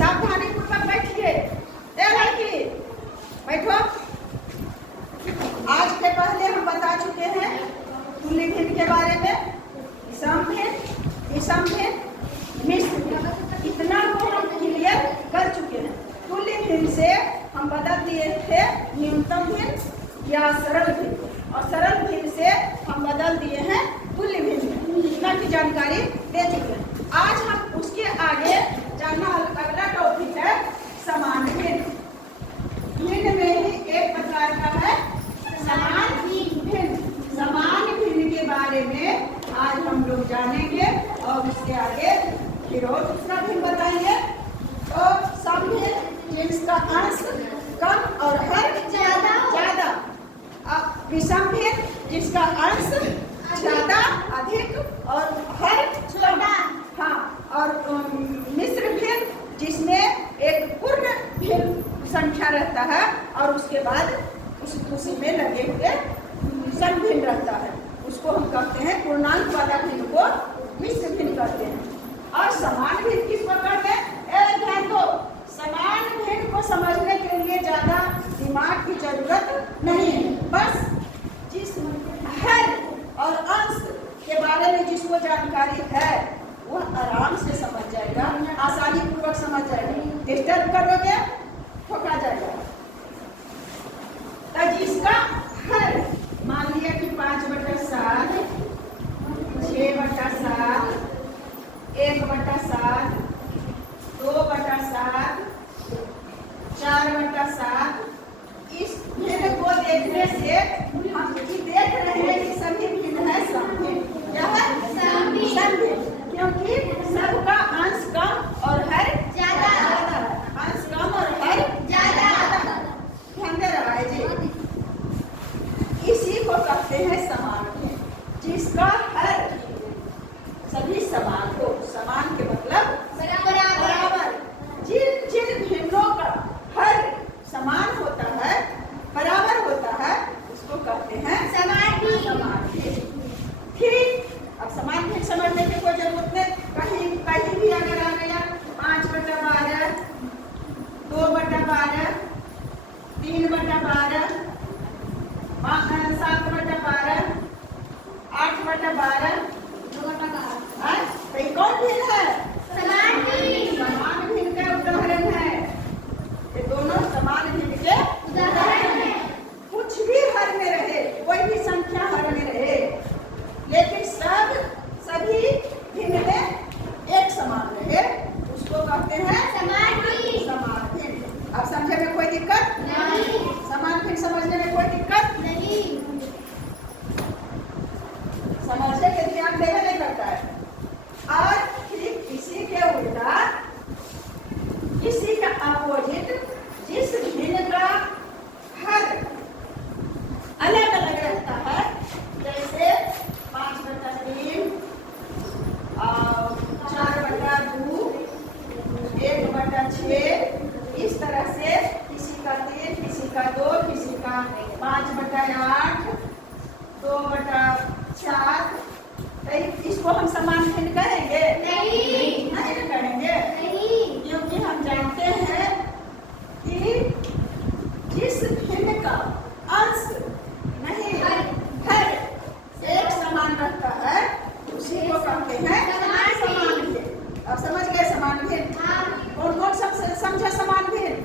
सावधानी पूर्वक बैठिए। लड़की बैठो। आज के पहले हम बता चुके हैं तुल्य भिन्न के बारे में, सम भिन्न, विषम भिन्न, मिश्र भिन्न, इतना को हम क्लियर कर चुके हैं। तुल्य भिन्न से हम बदल दिए थे न्यूनतम भिन्न या सरल भिन्न, और सरल भिन्न से हम बदल दिए हैं तुल्य भिन्न। इतना की जानकारी दे चुके हैं। आज हम उसके आगे जानना अगला टॉपिक है समान भिन्न। भिन्न में ही एक प्रकार का है समान भिन्न। समान भिन्न के बारे में आज हम लोग जानेंगे और उसके आगे फिर और दूसरा भिन्न बताएंगे। तो सम भिन्न जिसका अंश कम और हर ज्यादा। अब विषम भिन्न जिसका अंश ज्यादा अधिक और हर छोटा। हाँ, और मिश्र भिन्न जिसमें एक पूर्ण भिन्न संख्या रहता है और उसके बाद उसी में लगे हुए सम भिन्न रहता है, उसको हम कहते हैं पूर्णांक वाला भिन्न को मिश्र भिन्न कहते हैं। और समान भिन्न किस प्रकार में? ध्यान दो, समान भिन्न को समझने के लिए ज्यादा दिमाग की जरूरत नहीं है। बस जिस हर और अंश के बारे में जिसको जानकारी है वह आराम से समझ जाएगा, आसानी पूर्वक समझ जाएगा। डिस्टर्ब करोगे ठोका जाएगा। तो जिसका हर मान लिया कि 5/7, 6/7, 1/7, 2/7, 4/7, इस भिन्न को देखने से हम देख रहे हैं कि सभी भिन्न है सम भिन्न। क्या है? सम भिन्न, क्योंकि सबका अंश कम और हर ज्यादा है। अंश कम और हर ज्यादा। ध्यान दे रहा है जी। इसी को कहते हैं समान भिन्न, जिसका हर सभी समान हो। समान के मतलब बराबर। जिन जिन भिन्नों का हर समान होता है, बराबर होता है, उसको कहते हैं समान भिन्न। ठीक, अब समान भिन्न समझने की कोई जरूरत नहीं। कहीं भी अगर आ गया 5/12, 2/12, 3/12, 7/12, 8/12, कौन भिन्न है? समान भिन्न। समान भिन्न का उदाहरण है। ये दोनों समान भिन्न के उदाहरण हैं। कुछ भी हर में रहे, कोई भी संख्या हर में रहे, लेकिन सभी भिन्न में एक समान रहे, उसको कहते हैं समान भिन्न। समान भिन्न। अब समझने में कोई दिक्कत नहीं? समान भिन्न समझने में कोई दिक्कत नहीं? समझने के ध्यान देना नहीं करता है। और ठीक इसी के उल्टा, इसी का अपोजिट, जिस भिन्न का हर अलग अलग रहता है, जैसे 5/3, 4/2, 1/6, इस तरह से किसी का 3, किसी का 2, किसी का 5/8, 2/7, इसको हम समान भिन्न कहेंगे? नहीं कहेंगे। क्योंकि हम जानते हैं कि जिस भिन्न का अंश नहीं हर एक समान रहता है, उसी को कहते हैं समान भिन्न। अब समझ गए समान भिन्न? कौन समझे समान भिन्न?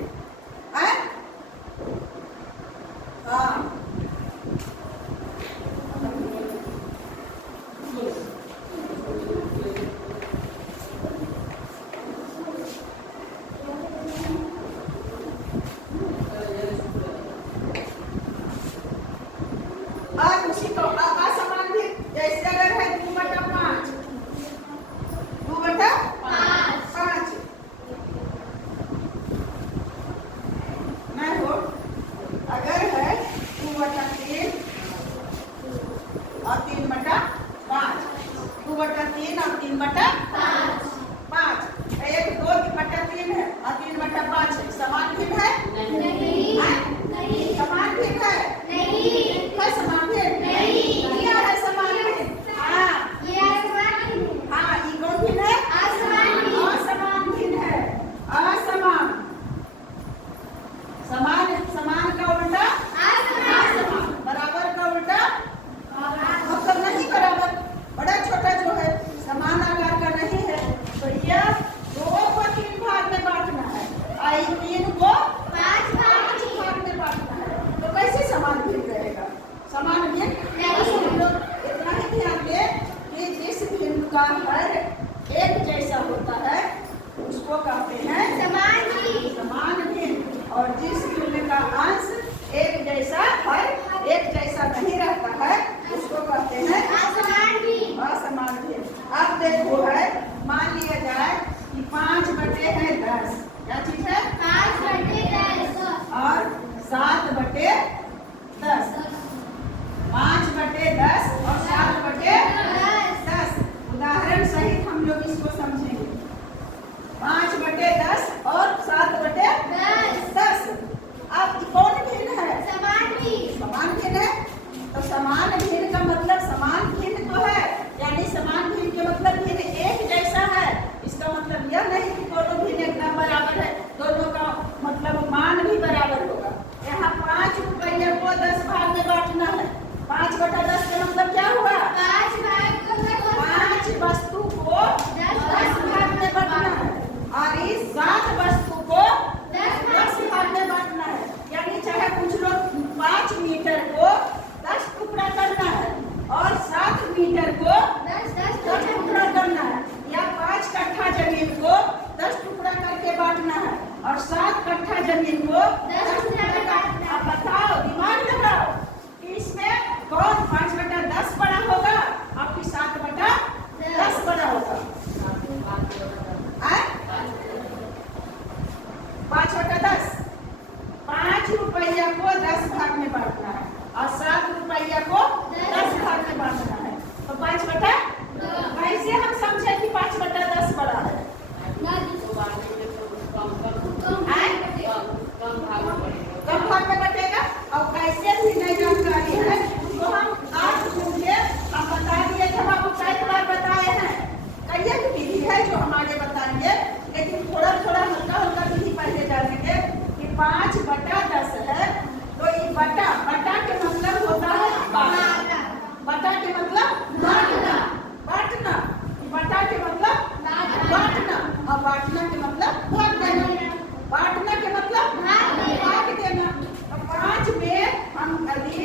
हाँ, उसी को असमान भिन्न, जैसे अगर है 2/5, 2/5, उसको कहते हैं समान भिन्न। समान भिन्न। और जिस भिन्न का अंश एक जैसा हर एक जैसा नहीं रहता है उसको कहते हैं असमान भिन्न। असमान भिन्न। अब देखो है, मान लिया जाए कि 5/10 क्या चीज है 5/10 और 7/10। 5/10 और 7/10। उदाहरण सहित हम लोग इसको समझेंगे। 5/10 और 7/10। अब कौन भिन्न है समान भिन्न। समान भिन्न है। तो समान भिन्न का मतलब समान भिन्न तो है, यानी समान भिन्न के मतलब भिन्न एक जैसा है। इसका मतलब यह नहीं कि दोनों भिन्न एकदम बराबर है, दोनों का मतलब मान भी बराबर होगा। यहाँ 5 रुपये को 10 भाग में बांटना है। 5/10 का मतलब क्या हुआ 5 वस्तु को 10 भाग में बांटना है और इस 7 वस्तु को 10 भाग में बांटना है। यानी चाहे कुछ लोग 5 मीटर को 10 टुकड़ा करना है और 7 मीटर को 10 टुकड़ा करना है, या 5 कट्ठा जमीन को 10 टुकड़ा करके बांटना है और 7 कट्ठा जमीन को 10 टुकड़ा करके। अब बताओ, दिमाग लगाओ कि इसमें कौन 5/10 बड़ा होगा आपकी 7/10 बड़ा होगा। 5/10 5 रुपया को 10 भाग में बांटना है और 7 रुपया को 10 भाग में बांटना है। तो 5/10 कैसे हम समझे कि 5/10 बड़ा है? कम भाग में बटेगा और कैसे भी नहीं जानकारी है तो हम आज सुनिए। हम बता दिए थे, बाबू कई बार बताए हैं। कई एक विधि है जो हमारे बताएंगे, लेकिन थोड़ा थोड़ा हल्का हल्का विधि पहले जानेंगे कि 5/10 है। तो ये बटा बटा के मतलब होता है बांटना। बटा के मतलब बांटना। बांटना बटा के मतलब बांटना और बांटना के मतलब भाग देना। बांटना के मतलब भाग देना। तो 5 में हम यदि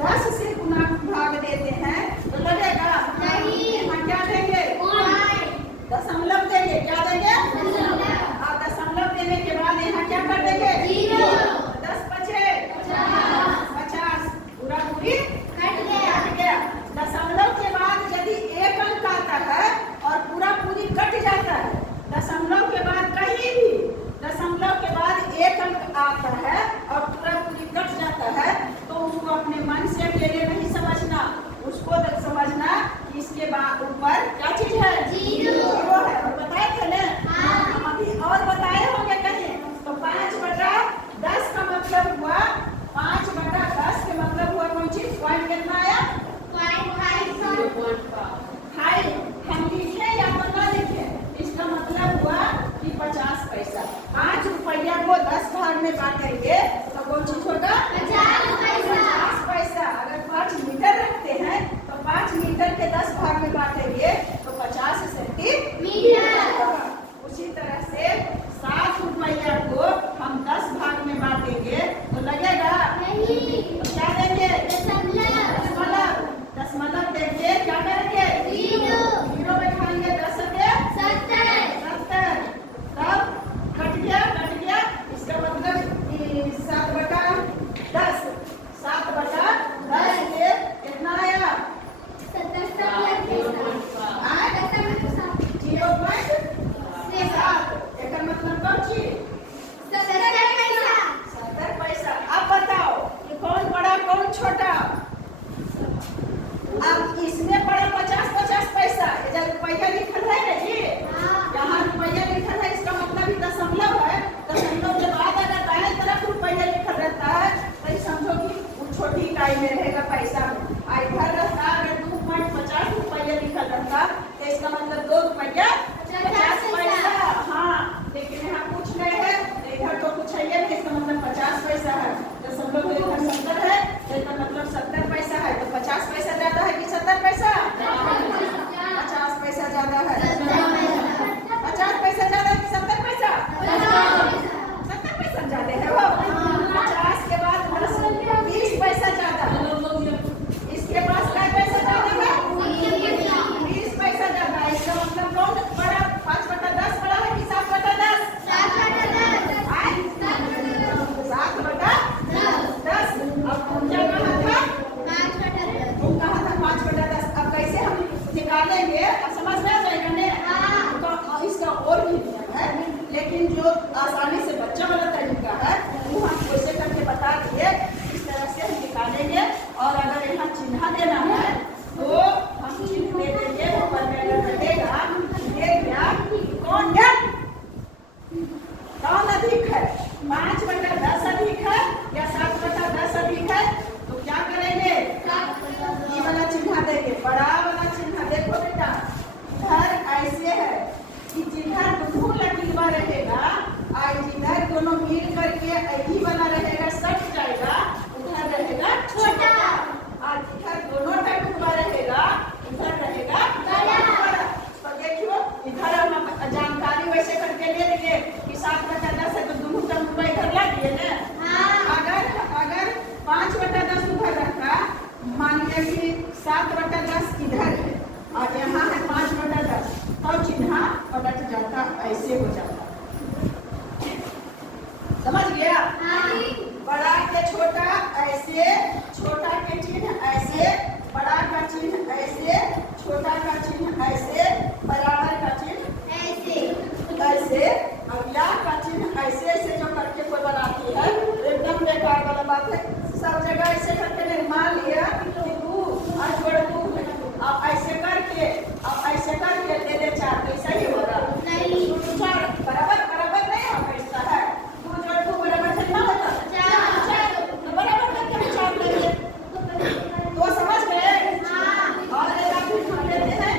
10 से गुना भाग देते हैं तो लगेगा यहाँ क्या देंगे दशमलव देंगे। क्या देंगे और दशमलव देने के बाद यहाँ क्या कर देंगे 10 बचे 50 पूरा पूरी कट गया। दशमलव के बाद यदि एक अंक आता है और पूरा पूरी कट जाता है, दशमलव के बाद कहीं भी दशमलव के बाद एक अंक आता है और पूरा पूरी कट जाता है, तो उसको अपने मन से अकेले नहीं समझना, उसको समझना कि इसके बाद ऊपर क्या चीज है जीरो है। और बताए थे ना हम अभी और बताए होंगे कहीं। तो 5/10 का मतलब हुआ 5/10 के मतलब हुआ कौन चीज पॉइंट कितना आया 5 हम लिखे या तो ना लिखे, इसका मतलब हुआ कि 50 पैसा। 5 रुपया को 10 भाग में बांटेंगे तो कौन चीज होगा 50 पैसा। अगर 5 मीटर रखते हैं तो 5 मीटर के 10 भाग में बांटेंगे तो 50 सेंटीमीटर होगा। उसी तरह से 7 रुपया को हम 10 भाग में बांटेंगे तो लगेगा तो क्या देंगे दशमलव देंगे। क्या करेंगे जीरो बैठाएंगे 10 से 70 तब कट गया। इसका मतलब जो आसानी से बच्चा वाला तरीका है वो हम वैसे करके बता दिए। इस तरह से हम निकालेंगे और अगर यहाँ चिन्ह देना है तो हम चिन्ह दे देंगे। ऊपर में अगर रहेगा ये क्या कौन क्या कौन अधिक है, 5/10 अधिक है या 7/10 अधिक है, तो क्या करेंगे ये वाला चिन्ह देंगे, बड़ा वाला चिन्ह। देखो बेटा इधर ऐसे है कि जिधर दोनों लकीर रहेगा और जिधर दोनों मिल करके यही वाला रहेगा सट जाएगा, उधर रहेगा छोटा और जिधर दोनों टकरा रहेगा उधर रहेगा बड़ा। तो देखियो इधर हम जानकारी वैसे करके ले लेंगे कि 7/10 है तो दोनों टकरा इधर ला दिए ना। अगर 5/10 उधर रखा, मान लिया कि 7/10 इधर है और यहाँ है 5/10, तो चिन्ह पलट जाता, ऐसे हो जाता। समझ गया? बड़ा के छोटा ऐसे, छोटा के चिन्ह ऐसे, बड़ा का चिन्ह ऐसे, छोटा का चिन्ह ऐसे, बराबर का चिन्ह ऐसे, अगला का चिन्ह ऐसे ऐसे जो करके कोई बनाती है एकदम बेकार वाला बात है। सब जगह ऐसे करके निर्माण लिया कि तू और जोड़ तू अब ऐसे करके दे दे 4, तो ऐसा ही होगा नहीं। 4 बराबर नहीं हो पैसा है, तू जोड़ तू बराबर से ना होता 4 तो बराबर करके 4 लेंगे। तो समझ गए? और एक फिर हम लेते हैं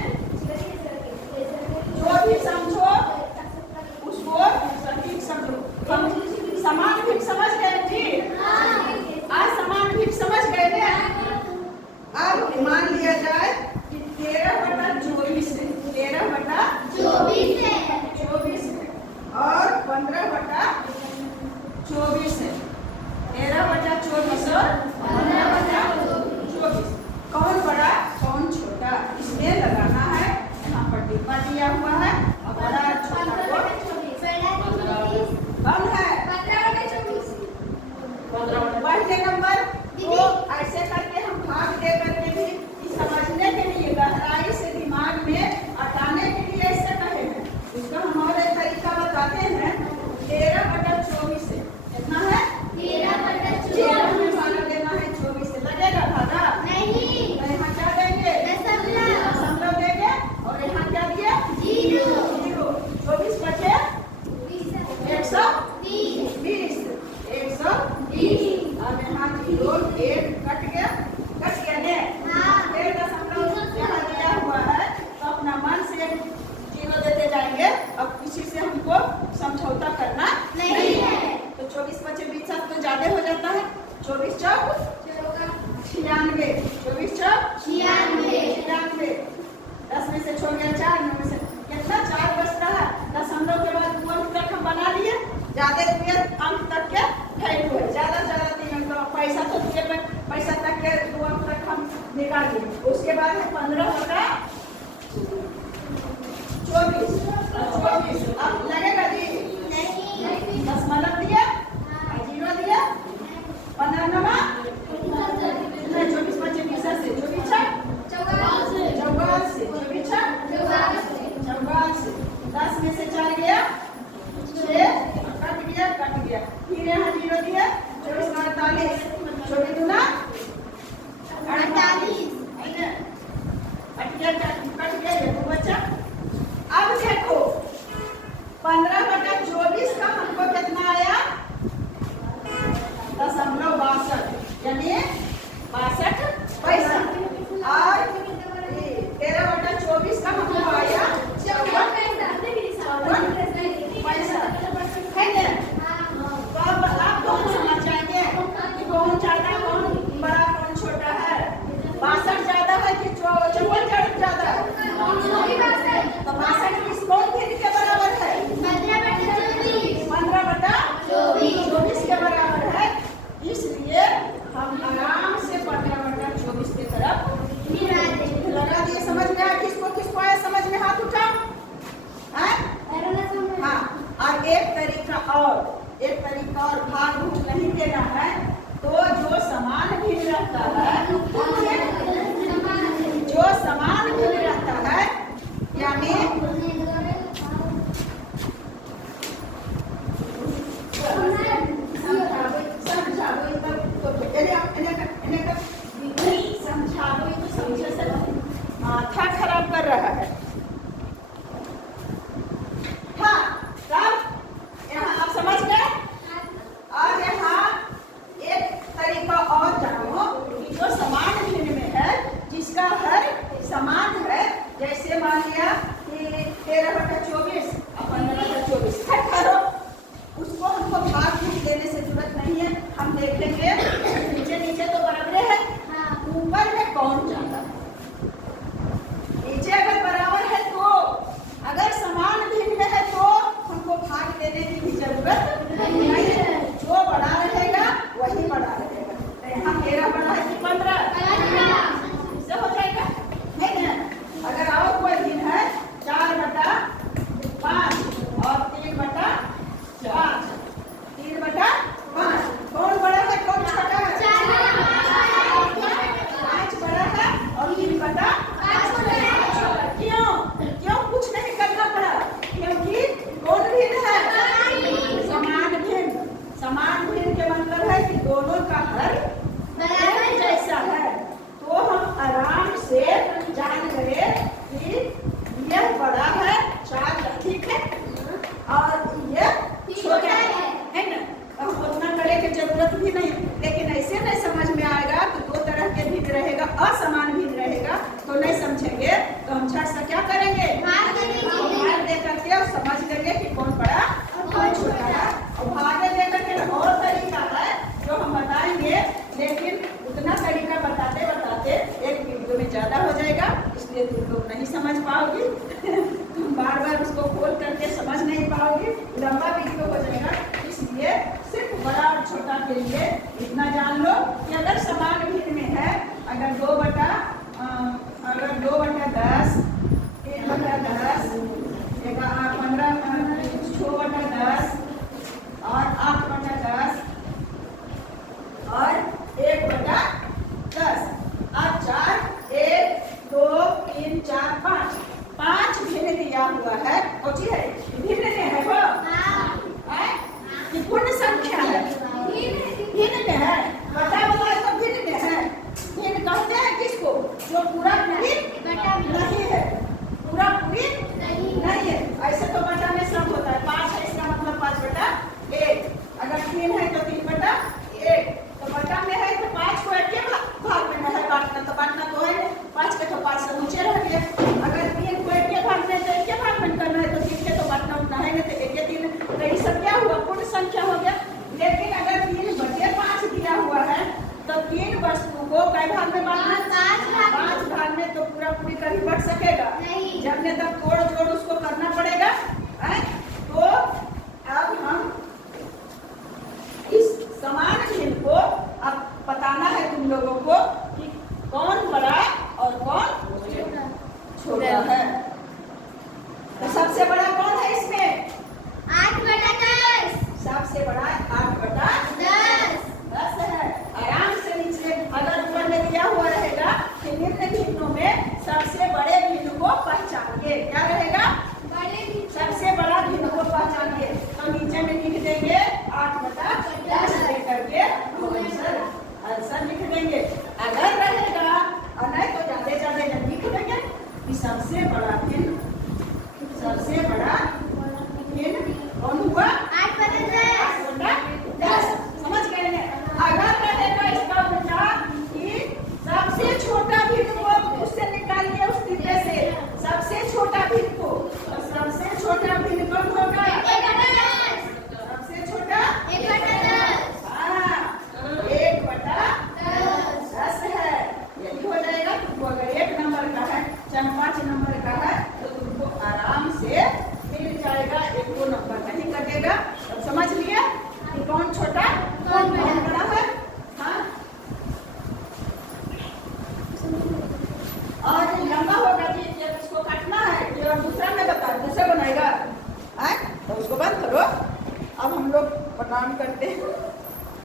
जो भी समझो उसको सटीक समझो। हम समान भी समझ गए ठीक, आज समान भी समझ गए ना। अब मान लिया जाए कि 13/24 है, 13/24 है और 15/24 है। 13/24 और 15/24 कौन बड़ा कौन छोटा इसमें लगाना है। यहाँ पर टिप्पा दिया हुआ है और बड़ा छोटा को कौन है 15/24। पहले नंबर तो ऐसे करके हम भाग दे करके भी समझने के लिए गहराई से दिमाग में हटाने के लिए ऐसे कहे हैं। इसका हम और एक तरीका बताते हैं। 13/24 है, कितना है 13/24 भागा देना है 24 से, लगेगा भागा नहीं। तो यहाँ क्या देंगे दशमलव देंगे और यहाँ क्या दिया 0। 24 बचे 120। अब यहाँ 0 1 कट गया ने। फिर दशमलव यहाँ दिया हुआ है तो अपना मन से 0 देते जाएंगे। अब किसी से हमको समझौता करना नहीं है। तो 24 बचे 20 तो ज्यादा हो जाता है। 24 चौक 96, 24 चौक 96, 10 में से छोड़ गया 4, 9 में से कितना 4 बचता है। दशमलव के बाद 2 अंक तक हम बना लिए, ज्यादा अंक तक के फैल हुए, ज्यादा 3 अंक पैसा तो पैसा तक के 2 अंक तक हम निकाल लिए। उसके बाद है 15/24। अब लगेगा जी दशमलव दिया 0 दिया 15 24 बचे 20 से 24 84, 10 में से 4 गया 6 कट गया फिर यहाँ 0 दिया 24 48, 24 दूना 48 कट गया ये 2 बचा। अब देखो 15/24 का हमको कितना आया 0.62 यानी 62 पैसा। और 13/24 का हमको आया 54 पैसा है ना। तो अब आप कौन समझ जाएंगे कि कौन ज्यादा कौन बड़ा कौन छोटा है। 62 ज्यादा है कि 54 ज्यादा है। तो 62 किस कौन के बराबर है 15/24 के बराबर है। इसलिए हम आराम से 15/24 की तरफ लगा दिए। समझ में आया किसको आया समझ में हाथ उठा है। हाँ और एक तरीका और भाग नहीं देना है। तो जो समान भिन्न रहता है यानी देने की भी जरूरत नहीं है। जो बड़ा रहेगा वही बड़ा रहेगा। तो यहाँ 13 बड़ा है कि 15 इससे हो जाएगा, है ना। अगर और कोई दिन है 4/5 और 3/5, 3/5 कौन बड़ा है कौन छोटा है? 5 बड़ा है और 3/5 छोटा है। क्यों क्यों कुछ नहीं करना पड़ा? क्योंकि कौन भिन्न है? समान भिन्न। समान भिन्न के मतलब है कि दोनों का हर एक जैसा है। तो हम आराम से जान गए कि यह बड़ा है 4, ठीक है, और यह छोटा है ना। हम उतना करे की जरूरत भी नहीं। लेकिन ऐसे नहीं समझ में आएगा तो 2 तरह के भिन्न रहेगा, असमान भिन्न रहेगा तो नहीं समझेंगे। तो हम झट से क्या करेंगे? भाग दे करके और समझ लेंगे कि कौन बड़ा और कौन छोटा है। और भागे दे करके और तरीका है जो हम बताएंगे, लेकिन उतना तरीका बताते बताते एक वीडियो में ज्यादा हो जाएगा, इसलिए तुम लोग नहीं समझ पाओगी। तुम बार बार उसको खोल करके समझ नहीं पाओगी, लंबा वीडियो हो जाएगा। इसलिए सिर्फ बड़ा और छोटा के लिए इतना जान लो कि अगर समान भिन्न में है, अगर 2/10, 3/10, 15, 6/10 और 8/10 और 1/10। अब 4, 1, 2, 3, 4, 5 भिन्न दिया हुआ है। कौन सी है? भिन्न है वो है कि पूर्ण संख्या है। भिन्न में है, बटा वाला तो भिन्न में है। भिन्न कहते हैं किसको? जो पूरा पूरी नहीं है, पूरा पूरी नहीं है। ऐसे तो बटा में सब होता है। 5 है इसका मतलब 5/1। अगर 3 है तो 3/1। तो बटा में है तो 5 को एक भाग में है बांटना, तो बांटना तो है 5 के तो 5 से नीचे रह गया। अगर 3 को एक भाग में तो एक भाग में करना है तो 3 के तो बांटना उतना है नहीं, तो 1/3। तो ये सब क्या हुआ? पूर्ण संख्या हो गया। लेकिन अगर 3/5 दिया हुआ है तो 3 वस्तु को कई भाग में बांटना? 5 भाग में। तो पूरा पूरी कभी बढ़ सकेगा? जब ने तब तोड़ जोड़ उसको करना पड़ेगा। तो अब हम इस समान भिन्न को अब बताना है तुम लोगों को कि कौन बड़ा और कौन छोटा है। तो सबसे बड़ा कौन है इसमें? 8/10। सबसे बड़ा 8/10 है। आराम से नीचे अगर ऊपर में दिया हुआ रहेगा कि निम्न भिन्नों में सबसे बड़े भिन्न को पहचानिए। क्या रहेगा? सबसे बड़ा भिन्न को पहचानिए। तो नीचे में लिख देंगे 8/10 लेकर के आंसर लिख देंगे। अगर रहेगा और नहीं तो ज्यादा लिख देंगे कि सबसे बड़ा भिन्न कौन हुआ? 8/10। समझ गए ना? अगर रहेगा इसका उल्टा कि सबसे छोटा भिन्न को उससे निकालिए, उस डिब्बे से सबसे छोटा भिन्न को। तो सबसे छोटा भिन्न कौन होगा? 1/10। सबसे छोटा 1/10। हाँ, 1/10 है। यही हो जाएगा। तो अगर 1 नंबर का है, 5 नंबर का है